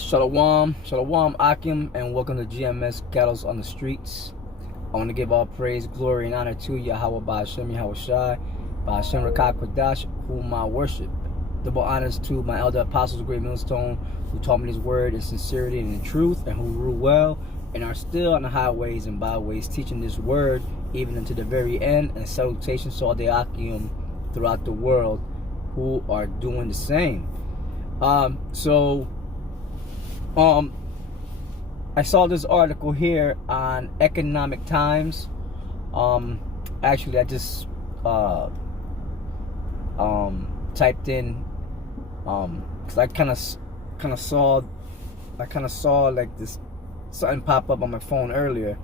Shalom, Shalom Akim, and welcome to GMS Cattles on the Streets. I want to give all praise, glory, and honor to Yahweh Ba'ashem, Yahweh Shai, Ba'ashem Rakak Kodash, whom I worship. Double honors to my elder apostles, great millstone, who taught me this word in sincerity and in truth, and who rule well, and are still on the highways and byways, teaching this word even unto the very end, and salutations to all the Akim throughout the world who are doing the same. I saw this article here on Economic Times. Actually, I just typed in because I kind of saw like this something pop up on my phone earlier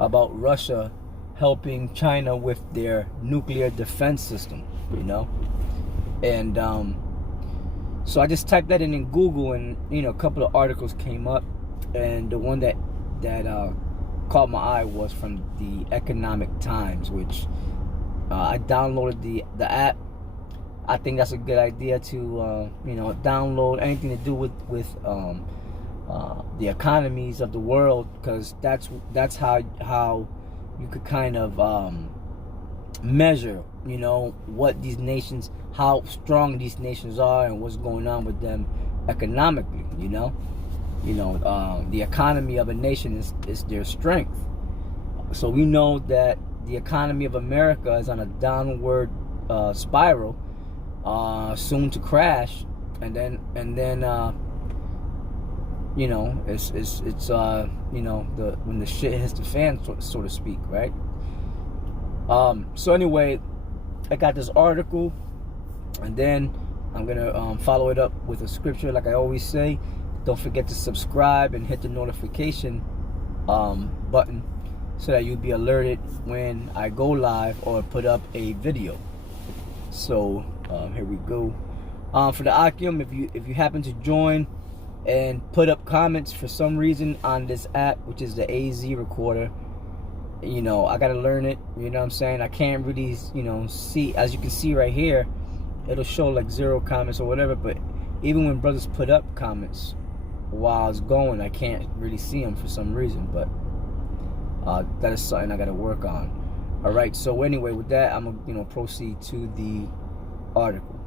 about Russia helping China with their nuclear defense system, you know, and so I just typed that in Google, and a couple of articles came up, and the one that caught my eye was from the Economic Times, which I downloaded the app. I think that's a good idea to download anything to do with the economies of the world, because that's how you could kind of measure what these nations, how strong these nations are, and what's going on with them economically. The economy of a nation is their strength. So we know that the economy of America is on a downward spiral, soon to crash, and then it's when the shit hits the fan, so to speak, right? So anyway, I got this article, and then I'm gonna follow it up with a scripture, like I always say. Don't forget to subscribe and hit the notification button so that you'll be alerted when I go live or put up a video. So here we go. For the Akim, if you happen to join and put up comments for some reason on this app, which is the AZ recorder, I gotta learn it. You know what I'm saying? I can't really, see. As you can see right here, it'll show like 0 comments or whatever. But even when brothers put up comments while it's going, I can't really see them for some reason. But that is something I gotta work on. All right. So anyway, with that, I'm gonna proceed to the article.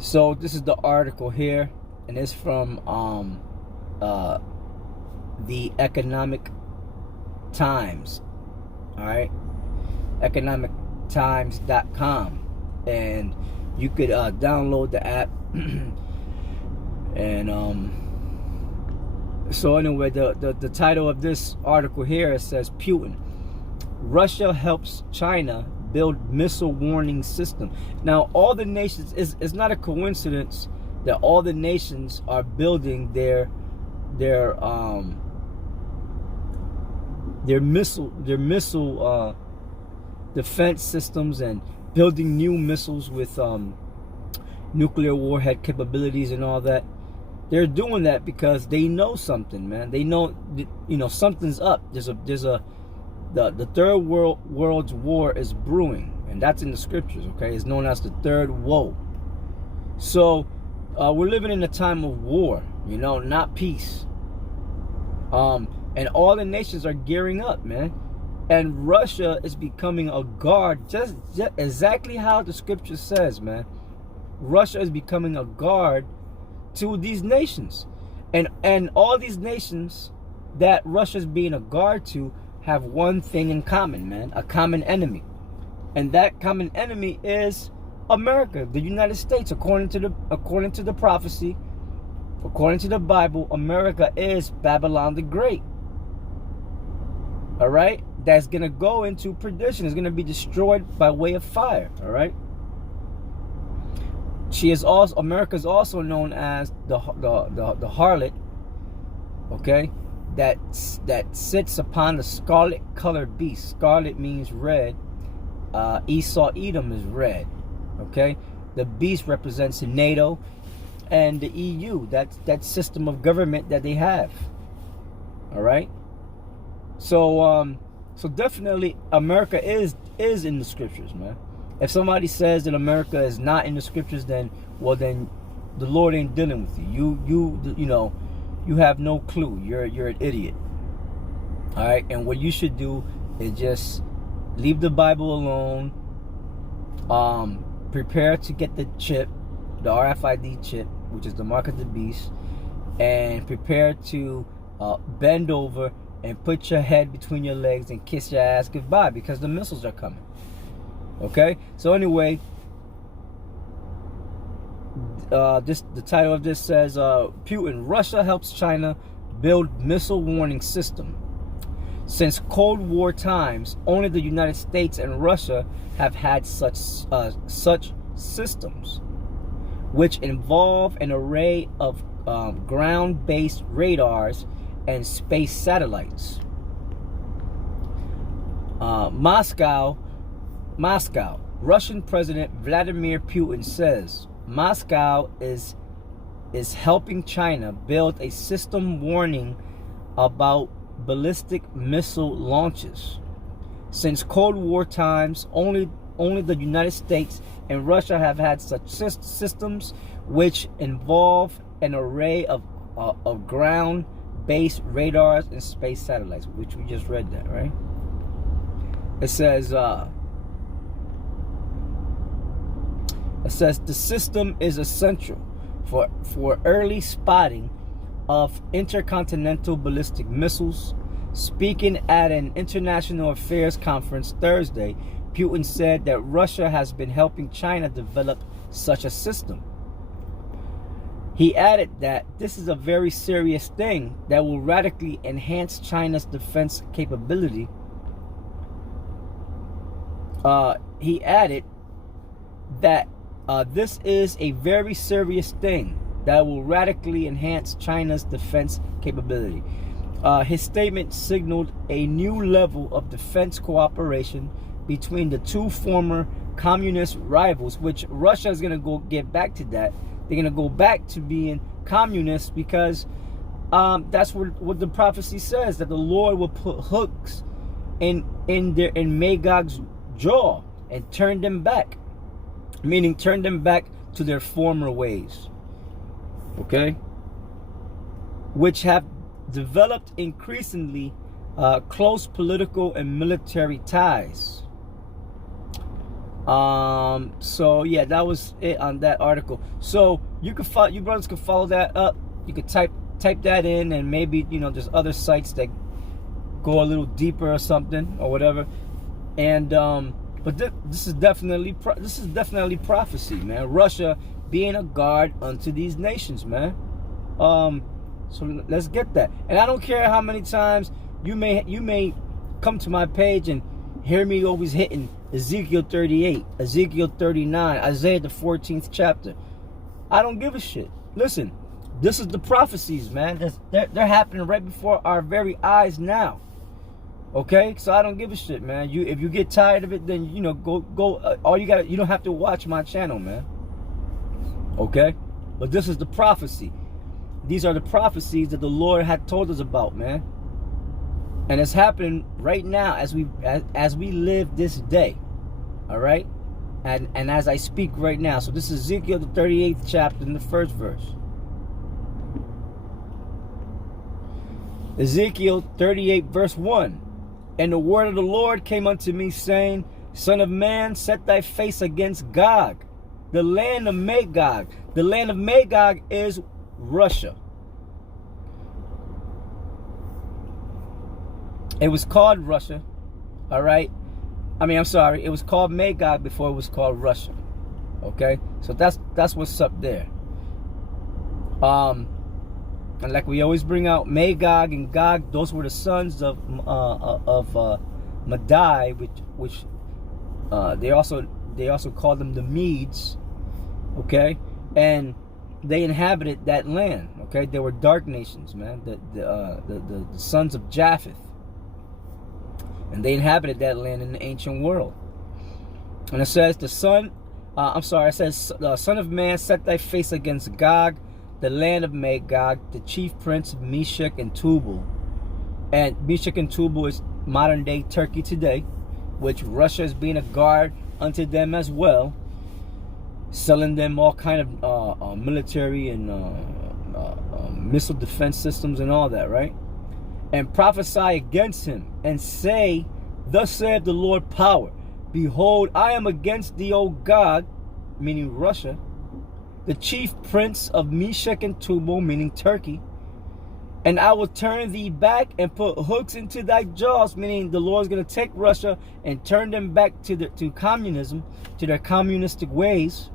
So this is the article here, and it's from the Economic Times. All right, economictimes.com, and you could download the app. And so anyway, the title of this article here, it says Putin, Russia helps China build missile warning system. Now, all the nations, it's not a coincidence that all the nations are building their missile defense systems, and building new missiles with nuclear warhead capabilities and all that. They're doing that because they know something, man. They know something's up. The third world's war is brewing, and that's in the scriptures. Okay, it's known as the third woe. So we're living in a time of war, not peace. And all the nations are gearing up, man. And Russia is becoming a guard, just exactly how the scripture says, man. Russia is becoming a guard to these nations. And all these nations that Russia's being a guard to have one thing in common, man. A common enemy. And that common enemy is America, the United States. According to the prophecy, according to the Bible, America is Babylon the Great. All right, that's gonna go into perdition. It's gonna be destroyed by way of fire. All right. America is also known as the harlot. Okay, that sits upon the scarlet colored beast. Scarlet means red. Esau Edom is red. Okay, the beast represents NATO and the EU. That system of government that they have. All right. So definitely America is in the scriptures, man. If somebody says that America is not in the scriptures, then then the Lord ain't dealing with you. You have no clue. You're an idiot. All right, and what you should do is just leave the Bible alone. Prepare to get the chip, the RFID chip, which is the mark of the beast, and prepare to bend over and put your head between your legs and kiss your ass goodbye, because the missiles are coming. Okay, so anyway, the title of this says Putin, Russia helps China build missile warning system. Since Cold War times, only the United States and Russia have had such systems, which involve an array of ground-based radars and space satellites. Moscow, Russian President Vladimir Putin says Moscow is helping China build a system warning about ballistic missile launches. Since Cold War times, only the United States and Russia have had such systems, which involve an array of ground-based radars and space satellites, which we just read that, right? It says the system is essential for early spotting of intercontinental ballistic missiles. Speaking at an international affairs conference Thursday, Putin said that Russia has been helping China develop such a system. He added that this is a very serious thing that will radically enhance China's defense capability. He added that this is a very serious thing that will radically enhance China's defense capability. His statement signaled a new level of defense cooperation between the two former communist rivals, which Russia is going to go get back to that. They're going to go back to being communists because that's what the prophecy says, that the Lord will put hooks in Magog's jaw and turn them back, meaning turn them back to their former ways. Okay, which have developed increasingly close political and military ties. So yeah, that was it on that article. So you brothers can follow that up. You could type that in, and maybe there's other sites that go a little deeper or something or whatever. And but this is definitely prophecy, man. Russia being a guard unto these nations, man. So let's get that. And I don't care how many times you may come to my page and hear me always hitting Ezekiel 38, Ezekiel 39, Isaiah the 14th chapter. I don't give a shit. Listen, this is the prophecies, man. They're happening right before our very eyes now. Okay, so I don't give a shit, man. If you get tired of it, then go. All you don't have to watch my channel, man. Okay, but this is the prophecy. These are the prophecies that the Lord had told us about, man. And it's happening right now as we live this day. All right, and as I speak right now. So this is Ezekiel the 38th chapter in the first verse. Ezekiel 38 verse 1. And the word of the Lord came unto me, saying, Son of man, set thy face against Gog, the land of Magog. The land of Magog is Russia. It was called Russia, all right? I'm sorry. It was called Magog before it was called Russia, okay? So that's what's up there. And like we always bring out, Magog and Gog, those were the sons of Madai, which they also called them the Medes, okay? And they inhabited that land, okay? They were dark nations, man. The sons of Japheth, and they inhabited that land in the ancient world. And it says son of man, set thy face against Gog, the land of Magog, the chief prince of Meshech and Tubal. And Meshech and Tubal is modern day Turkey today, which Russia is being a guard unto them as well, selling them all kind of military and missile defense systems and all that, right? And prophesy against him, and say, thus saith the Lord power, behold, I am against thee, O God, meaning Russia, the chief prince of Meshech and Tubal, meaning Turkey, and I will turn thee back and put hooks into thy jaws, meaning the Lord is going to take Russia and turn them back to communism, to their communistic ways.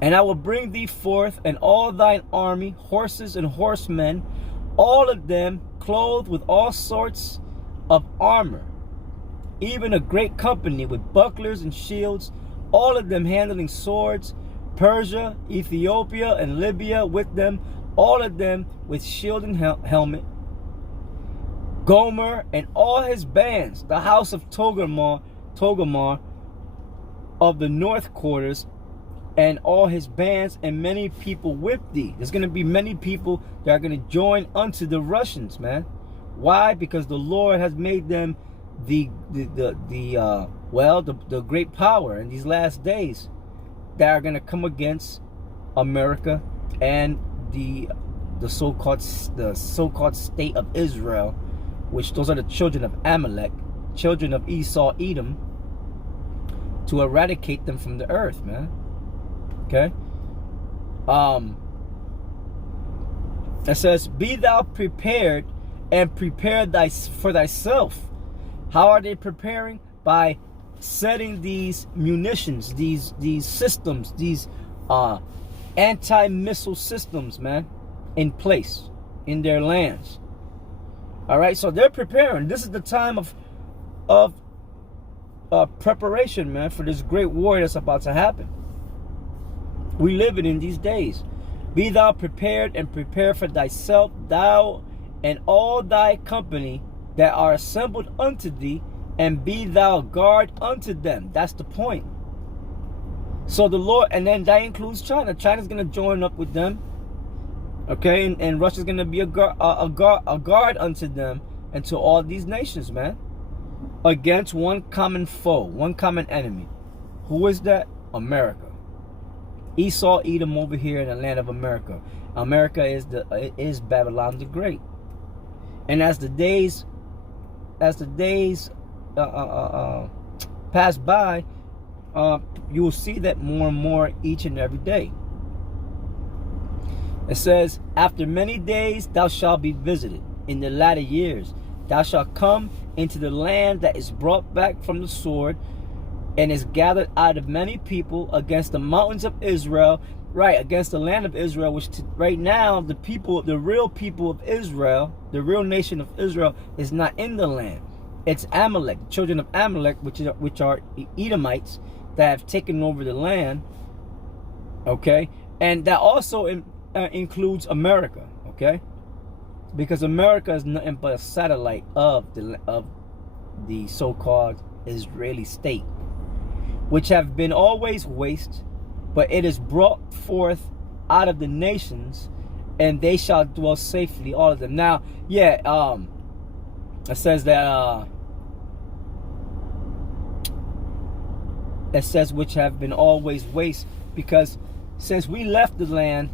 And I will bring thee forth, and all thine army, horses and horsemen, all of them clothed with all sorts of armor, even a great company with bucklers and shields, all of them handling swords, Persia, Ethiopia, and Libya with them, all of them with shield and helmet. Gomer and all his bands, the house of Togarmah of the north quarters, and all his bands, and many people with thee. There's going to be many people that are going to join unto the Russians, man. Why? Because the Lord has made them the great power in these last days that are going to come against America and the so-called state of Israel, which those are the children of Amalek, children of Esau, Edom, to eradicate them from the earth, man. Okay. It says, be thou prepared, and prepare for thyself. How are they preparing? By setting these munitions, these systems, these anti-missile systems, man, in place in their lands. All right, so they're preparing. This is the time of preparation, man, for this great war that's about to happen. We live it in these days. Be thou prepared, and prepare for thyself, thou and all thy company that are assembled unto thee, and be thou guard unto them. That's the point. So the Lord, and then that includes China. China's going to join up with them. Okay, and Russia's going to be a guard unto them and to all these nations, man. Against one common foe, one common enemy. Who is that? America. Esau, Edom over here in the land of America. America is Babylon the Great. And as the days pass by, you will see that more and more each and every day. It says, after many days thou shalt be visited. In the latter years thou shalt come into the land that is brought back from the sword, and is gathered out of many people against the mountains of Israel. Right, against the land of Israel, which right now the real people of Israel, the real nation of Israel, is not in the land. It's Amalek, the children of Amalek, which are Edomites that have taken over the land. Okay, and that also includes America. Okay, because America is nothing but a satellite of the so-called Israeli state, which have been always waste, but it is brought forth out of the nations, and they shall dwell safely, all of them. Now, yeah, it says that it says which have been always waste, because since we left the land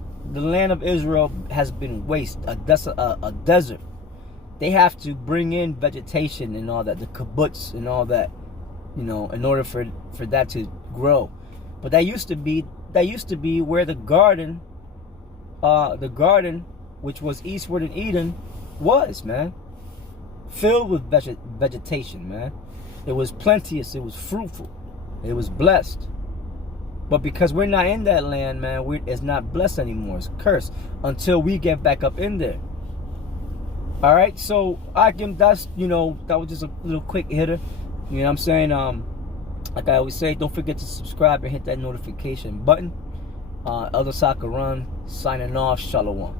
of Israel has been waste, a desert. They have to bring in vegetation and all that, the kibbutz and all that, you know, in order for that to grow. But that used to be where the garden which was eastward in Eden was, man, filled with vegetation, man. It was plenteous, it was fruitful, it was blessed. But because we're not in that land, man, it's not blessed anymore. It's cursed until we get back up in there. All right, so that was just a little quick hitter. You know what I'm saying? Like I always say, don't forget to subscribe and hit that notification button. Elder Soccer Run, signing off. Shalom.